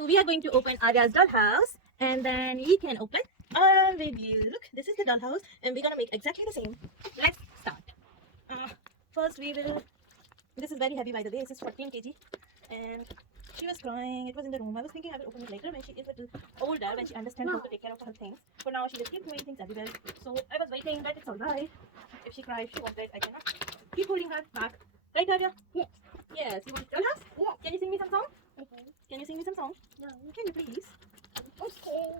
So we are going to open Arya's dollhouse, and then we can open our review. Look, this is the dollhouse, and we're gonna make exactly the same. Let's start. First, we will. This is very heavy, by the way. This is 14 kg, and she was crying. It was in the room. I was thinking I will open it later when she is a little older, when she understands how to take care of her things. For now, she just keeps throwing things everywhere. So I was waiting, but it's alright. If she cries, she won't cry. I cannot keep holding her back. Right, Arya? Yes. Yes. You want dollhouse? Yes. Can you sing me some song? Okay. Can you sing me some song? No. Can you please? Okay.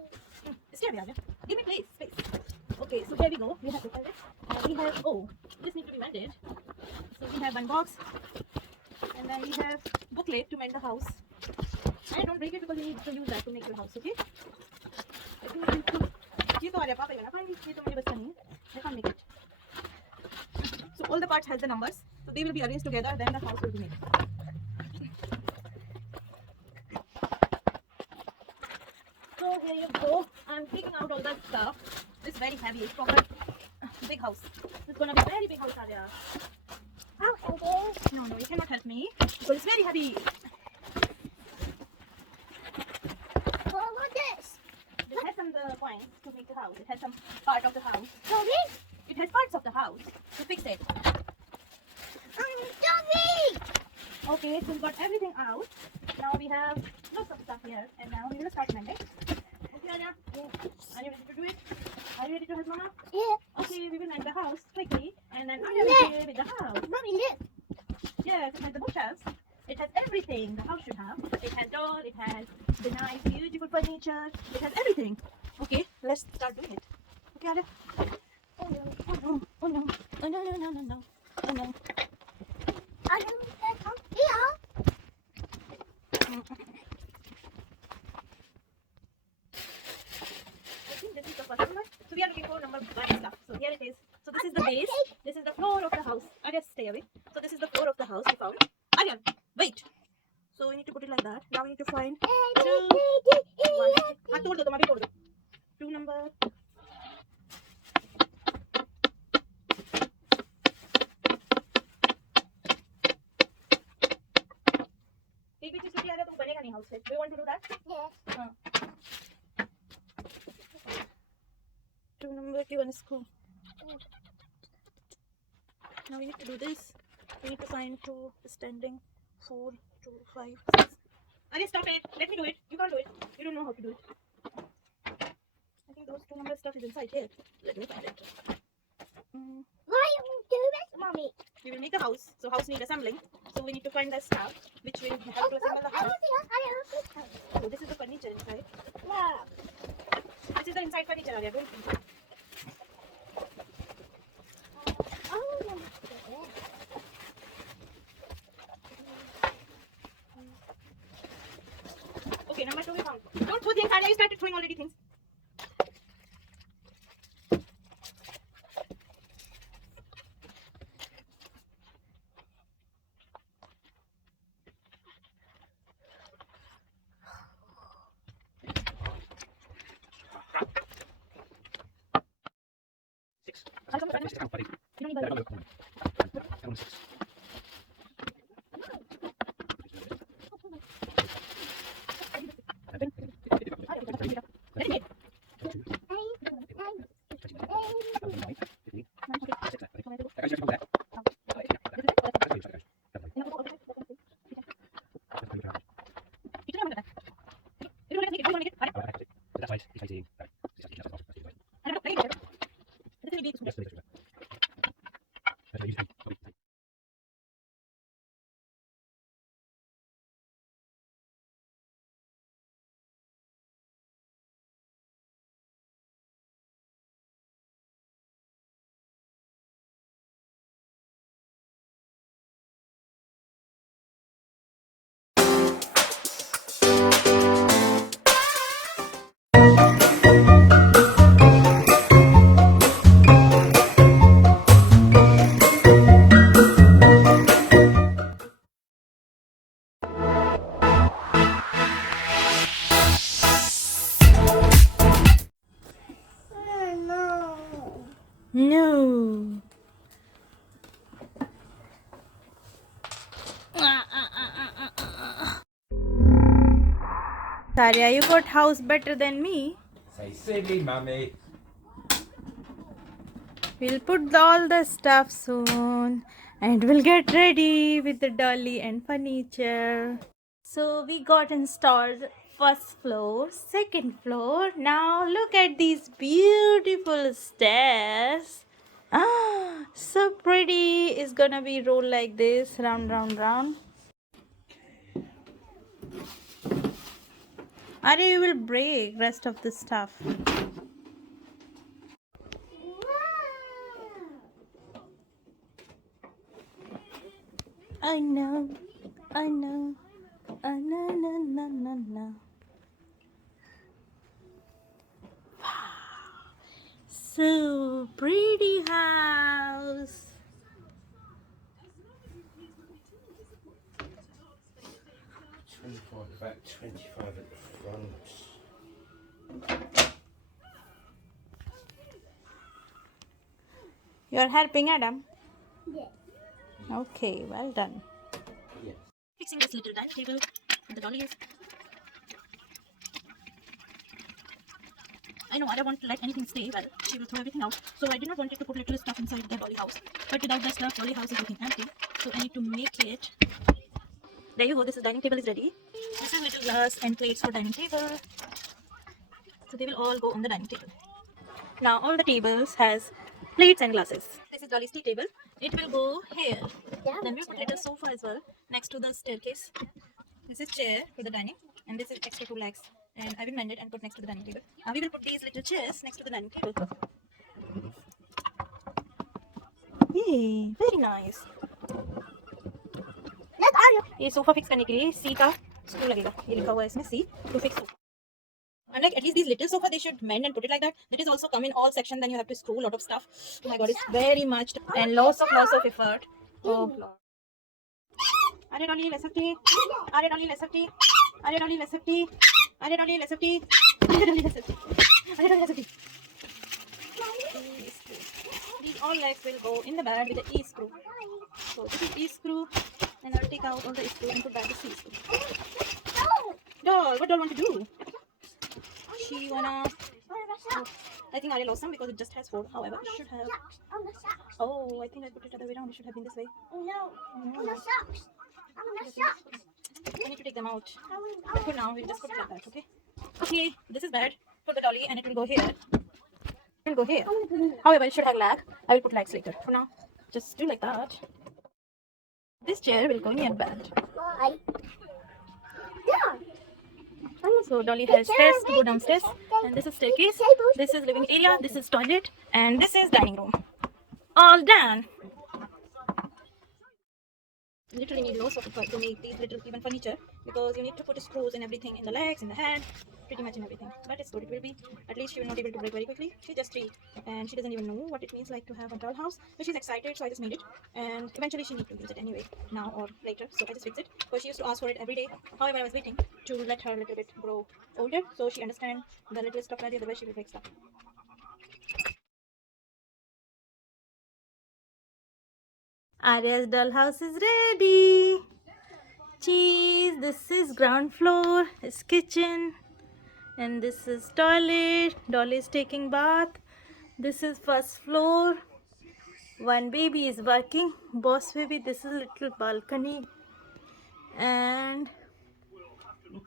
Stay away, Arya. Give me space. Okay, so here we go. We have to it. We have, this needs to be mended. So we have one box, and then we have booklet to mend the house. And don't break it because you need to use that to make your house, okay? ये तो आर्या पापा ही बना पाएंगे, ये तो मुझे बस नहीं है, I can't make it. So all the parts has the numbers, so they will be arranged together, then the house will be made. So here you go. I'm taking out all that stuff. It's very heavy. It's from a big house. It's gonna be a very big house, Arya. I'll help you. No, you cannot help me because it's very heavy. What about this? It has some points to make the house. It has some part of the house. Sorry? It has parts of the house to fix it. Sorry! Okay, so we got everything out. Now we have lots of stuff here, and now we will start mending. Okay, Arya? Yes. Are you ready to do it? Are you ready to help Mama? Yeah. Okay, we will mend the house quickly, and then Arya will play with the house. Mommy, look. Yes, it has the bookshelves. It has everything the house should have. It has doll, it has the nice, beautiful furniture. It has everything. Okay, let's start doing it. Okay, Arya? Oh no. Oh no, oh no, oh no, no, no, no, no. Oh no. I don't come here. I think this is the first number. So we are looking for number 1 stuff. So here it is. So this is the base. This is the floor of the house. Arya, stay away. So this is the floor of the house we found. Arya, wait. So we need to put it like that. Now we need to find 2, 1. हाँ तोड़ दो तुम अभी तोड़ दो. 2 number. एक भी चीज टूटी आ जाए तो बनेगा नहीं हाउस से. Do you want to do that? Yes. 2 number की 1 screw. Now we need to do this. We need to find 2 standing, 4, 2, 5, 6. Arya, stop it. Let me do it. You can't do it. You don't know how to do it. I think those 2 number stuff is inside here. Let me find it. Why you do this, Mommy? We will make a house. So house need assembling. So we need to find the stuff which will help to assemble the house. So this is the furniture inside. Wow. This is the inside furniture, Arya. Don't think. Okay, number 2 we found. Don't throw things, Arya. You started throwing already things. You don't need the Arya, you got house better than me. Say silly, mummy. We'll put all the stuff soon and we'll get ready with the dolly and furniture. So we got installed first floor, second floor. Now look at these beautiful stairs. Ah, so pretty. It's gonna be rolled like this, round, round, round. Arya, you will break rest of the stuff. I know, I know, I know, no, no, no, no. So pretty house. 25, about 25 at the front. You're helping Adam? Yes. Okay, well done. Yes. Fixing this little dining table with the dollies. I know I don't want to let anything stay. Well, she will throw everything out. So I did not want it to put little stuff inside the dolly house. But without that stuff, dolly house is looking empty. So I need to make it. There you go. This is dining table is ready. This is little glass and plates for dining table. So they will all go on the dining table. Now all the tables has plates and glasses. This is dolly's tea table. It will go here. Then we put little sofa as well next to the staircase. This is chair for the dining, and this is extra 2 legs. And I will mend it and put next to the dining table. Now we will put these little chairs next to the dining table. Yay, very nice. ये sofa fix करने के लिए सी का screw लगेगा. ये लिखा हुआ है इसमें सी to fix sofa. And like at least these little sofa they should mend and put it like that. That is also come in all section. Then you have to screw a lot of stuff. Oh my god, it's very much and lots of effort. Oh lord. Arya dolly, let's have tea. Arya dolly, let's have tea. Arya dolly, let's have tea. Arya dolly, let's have tea. Arya dolly, let's have tea. Arya dolly, let's have tea. These all legs will go in the bed with the E screw. So this is E screw, and I'll take out all the E screw and put back the C screw. Doll, what doll want to do? She wanna. Oh, I think Arya lost some because it just has 4. However, it should have. Oh, I think I put it other way around. It should have been this way. I need to take them out. But for now, we'll just put it like that, okay? Okay, this is bed for the dolly and it will go here. It will go here. However, it should have lag. I will put legs later. For now, just do like that. This chair will go near bed. Why? So dolly has stairs to go downstairs, and this is staircase. This is living area. This is toilet, and this is dining room. All done. Literally need lots of effort to make these little even furniture because you need to put screws and everything in the legs, in the hand, pretty much in everything. But it's good. It will be. At least she will not able to break very quickly. She's just 3 and she doesn't even know what it means like to have a doll house. But she's excited, so I just made it. And eventually she need to use it anyway, now or later. So I just fixed it because she used to ask for it every day. However, I was waiting to let her a little bit grow older so she understand the little stuff like the otherwise she will break stuff. Arya's dollhouse is ready. Cheese. This is ground floor. His kitchen, and this is toilet. Dolly is taking bath. This is first floor. One baby is working. Boss baby. This is little balcony, and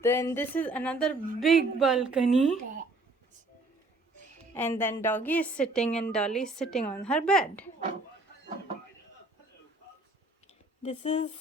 then this is another big balcony. And then doggy is sitting and Dolly is sitting on her bed. This is